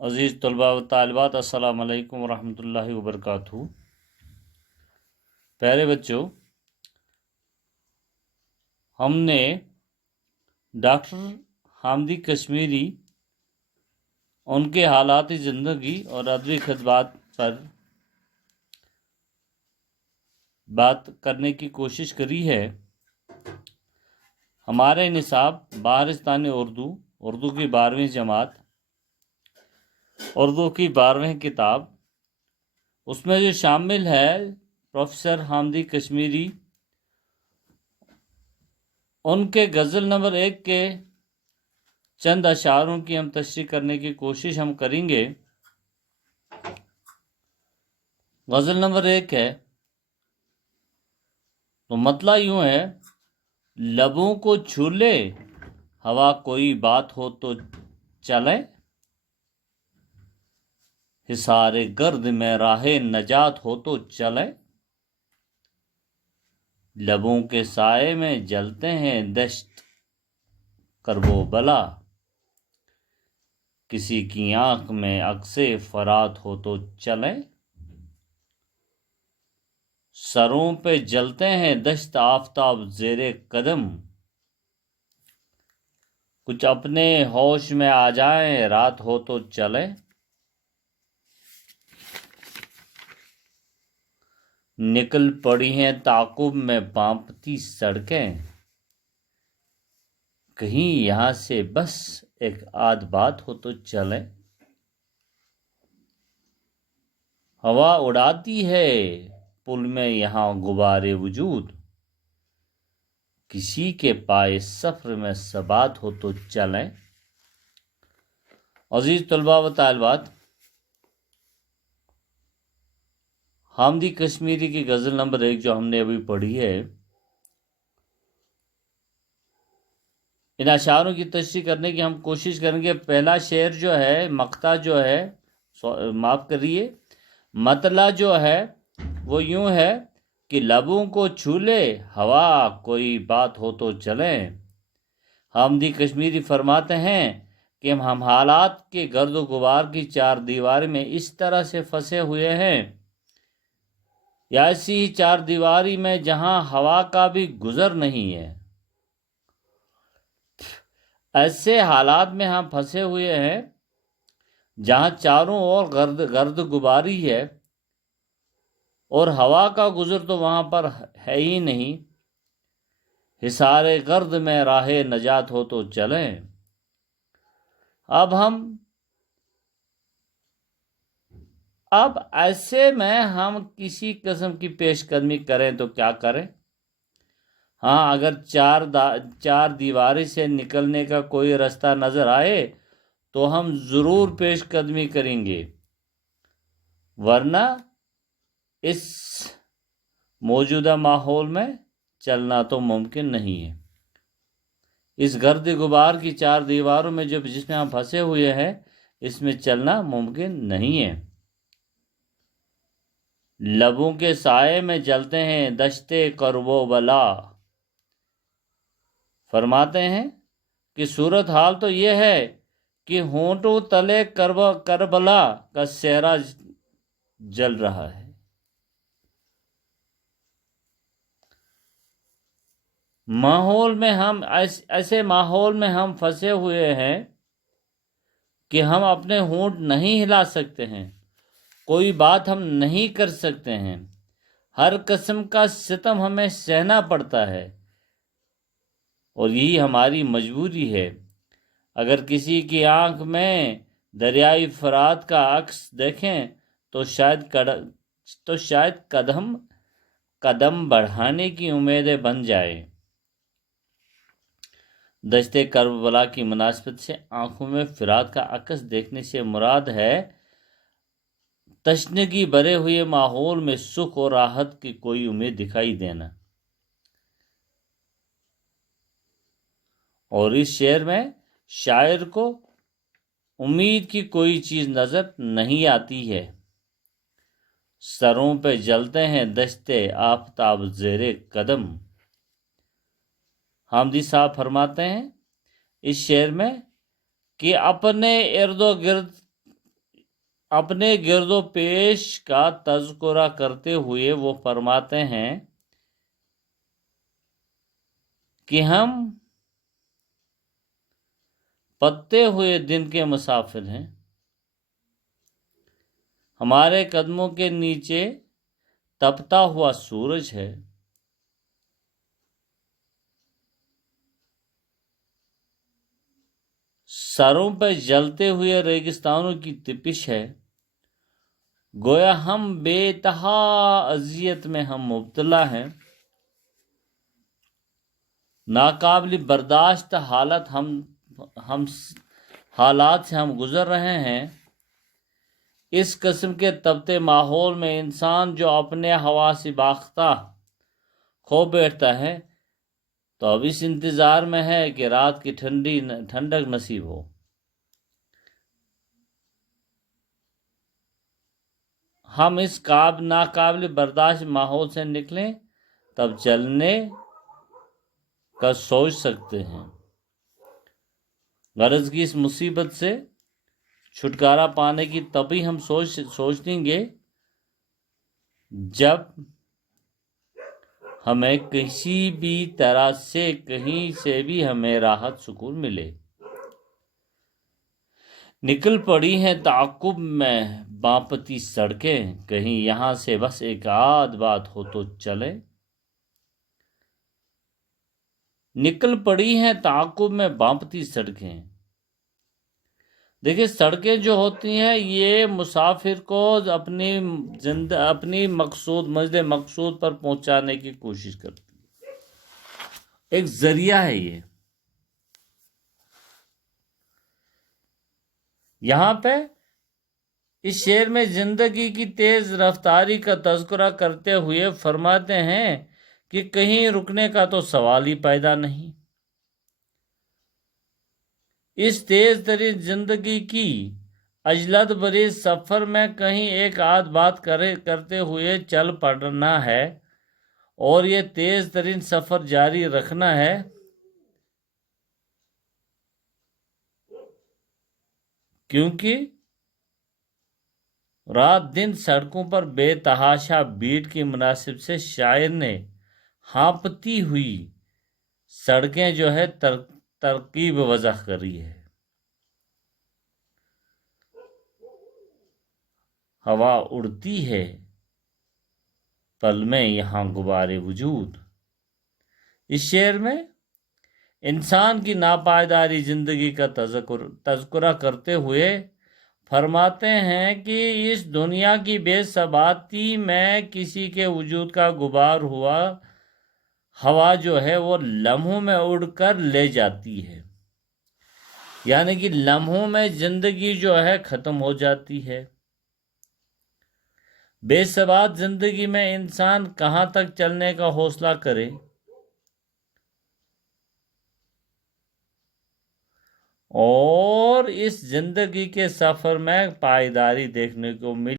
عزیز طلباء و طالبات، السلام علیکم ورحمۃ اللہ وبرکاتہ۔ پیارے بچوں، ہم نے ڈاکٹر حامدی کشمیری ان کے حالات زندگی اور ادبی خدمات پر بات کرنے کی کوشش کری ہے۔ ہمارے نصاب بہارستان اردو کی 12ویں جماعت، اردو کی 12ویں کتاب، اس میں جو شامل ہے پروفیسر حامدی کشمیری، ان کے غزل نمبر 1 کے چند اشعاروں کی ہم تشریح کرنے کی کوشش ہم کریں گے۔ غزل نمبر 1 ہے تو مطلع یوں ہے: لبوں کو چھو لے ہوا، کوئی بات ہو تو چلے، حصار گرد میں راہ نجات ہو تو چلے، لبوں کے سائے میں جلتے ہیں دشت کرب و بلا، کسی کی آنکھ میں عکس فرات ہو تو چلے، سروں پہ جلتے ہیں دشت آفتاب زیر قدم، کچھ اپنے ہوش میں آ جائیں رات ہو تو چلے، نکل پڑی ہیں تعاقب میں پانپتی سڑکیں، کہیں یہاں سے بس ایک آدھ بات ہو تو چلے، ہوا اڑاتی ہے پل میں یہاں غبار وجود، کسی کے پائے سفر میں ثبات ہو تو چلے۔ عزیز طلباء و طالبات، حامدی کشمیری کی غزل نمبر 1 جو ہم نے ابھی پڑھی ہے، ان اشعاروں کی تشریح کرنے کی ہم کوشش کریں گے۔ پہلا شعر جو ہے، مقطع جو ہے، معاف کریے، مطلع جو ہے وہ یوں ہے کہ لبوں کو چھو لے ہوا، کوئی بات ہو تو چلے۔ حامدی کشمیری فرماتے ہیں کہ ہم حالات کے گرد و غبار کی 4 دیوار میں اس طرح سے پھنسے ہوئے ہیں، یا ایسی ہی 4 دیواری میں جہاں ہوا کا بھی گزر نہیں ہے، ایسے حالات میں ہم پھنسے ہوئے ہیں جہاں چاروں اور گرد غباری ہے اور ہوا کا گزر تو وہاں پر ہے ہی نہیں، حصار گرد میں راہ نجات ہو تو چلیں۔ اب ایسے میں ہم کسی قسم کی پیش قدمی کریں تو کیا کریں؟ ہاں، اگر 4 دیواری سے نکلنے کا کوئی راستہ نظر آئے تو ہم ضرور پیش قدمی کریں گے، ورنہ اس موجودہ ماحول میں چلنا تو ممکن نہیں ہے۔ اس گرد غبار کی 4 دیواروں میں جس میں ہم پھنسے ہوئے ہیں، اس میں چلنا ممکن نہیں ہے۔ لبوں کے سائے میں جلتے ہیں دشت کرب و بلا، فرماتے ہیں کہ صورتحال تو یہ ہے کہ ہونٹوں تلے کربلا کا صحرا جل رہا ہے۔ ایسے ماحول میں ہم پھنسے ہوئے ہیں کہ ہم اپنے ہونٹ نہیں ہلا سکتے ہیں، کوئی بات ہم نہیں کر سکتے ہیں، ہر قسم کا ستم ہمیں سہنا پڑتا ہے، اور یہی ہماری مجبوری ہے۔ اگر کسی کی آنکھ میں دریائے فرات کا عکس دیکھیں تو شاید قدم بڑھانے کی امیدیں بن جائے۔ دشت کربلا کی مناسبت سے آنکھوں میں فرات کا عکس دیکھنے سے مراد ہے تشنگی بھرے ہوئے ماحول میں سکھ اور راحت کی کوئی امید دکھائی دینا۔ اور اس شعر میں شاعر کو امید کی کوئی چیز نظر نہیں آتی ہے۔ سروں پہ جلتے ہیں دشت آفتاب زیر قدم۔ حامدی صاحب فرماتے ہیں اس شعر میں کہ اپنے ارد و گرد اپنے گرد و پیش کا تذکرہ کرتے ہوئے وہ فرماتے ہیں کہ ہم پتے ہوئے دن کے مسافر ہیں، ہمارے قدموں کے نیچے تپتا ہوا سورج ہے، سروں پہ جلتے ہوئے ریگستانوں کی تپش ہے، گویا ہم بے تہا اذیت میں ہم مبتلا ہیں، ناقابل برداشت حالات سے ہم گزر رہے ہیں۔ اس قسم کے تپتے ماحول میں انسان جو اپنے حواس باختہ کھو بیٹھتا ہے تو اب اس انتظار میں ہے کہ رات کی ٹھنڈک نصیب ہو۔ ہم اس ناقابل برداشت ماحول سے نکلیں تب چلنے کا سوچ سکتے ہیں۔ غرض کی اس مصیبت سے چھٹکارا پانے کی تبھی ہم سوچیں گے جب ہمیں کسی بھی طرح سے کہیں سے بھی ہمیں راحت سکون ملے۔ نکل پڑی ہیں تعاقب میں بانپتی سڑکیں، کہیں یہاں سے بس ایک آدھ بات ہو تو چلے۔ نکل پڑی ہیں تعاقب میں بانپتی سڑکیں۔ دیکھیں، سڑکیں جو ہوتی ہیں یہ مسافر کو اپنی منزل مقصود پر پہنچانے کی کوشش کرتی ہے، ایک ذریعہ ہے یہ۔ یہاں پہ اس شعر میں زندگی کی تیز رفتاری کا تذکرہ کرتے ہوئے فرماتے ہیں کہ کہیں رکنے کا تو سوال ہی پیدا نہیں۔ اس تیز ترین زندگی کی اجلد بری سفر میں کہیں ایک آدھ بات کرتے ہوئے چل پڑنا ہے اور یہ تیز ترین سفر جاری رکھنا ہے، کیونکہ رات دن سڑکوں پر بے تحاشا بھیڑ کی مناسب سے شاعر نے ہانپتی ہوئی سڑکیں جو ہے ترکیب وضع کری ہے۔ ہوا اڑتی ہے پل میں یہاں غبار وجود۔ اس شعر میں انسان کی ناپائیداری زندگی کا تذکرہ کرتے ہوئے فرماتے ہیں کہ اس دنیا کی بے ثباتی میں کسی کے وجود کا غبار ہوا جو ہے وہ لمحوں میں اڑ کر لے جاتی ہے، یعنی کہ لمحوں میں زندگی جو ہے ختم ہو جاتی ہے۔ بے ثبات زندگی میں انسان کہاں تک چلنے کا حوصلہ کرے، اور اس زندگی کے سفر میں پائیداری دیکھنے کو ملی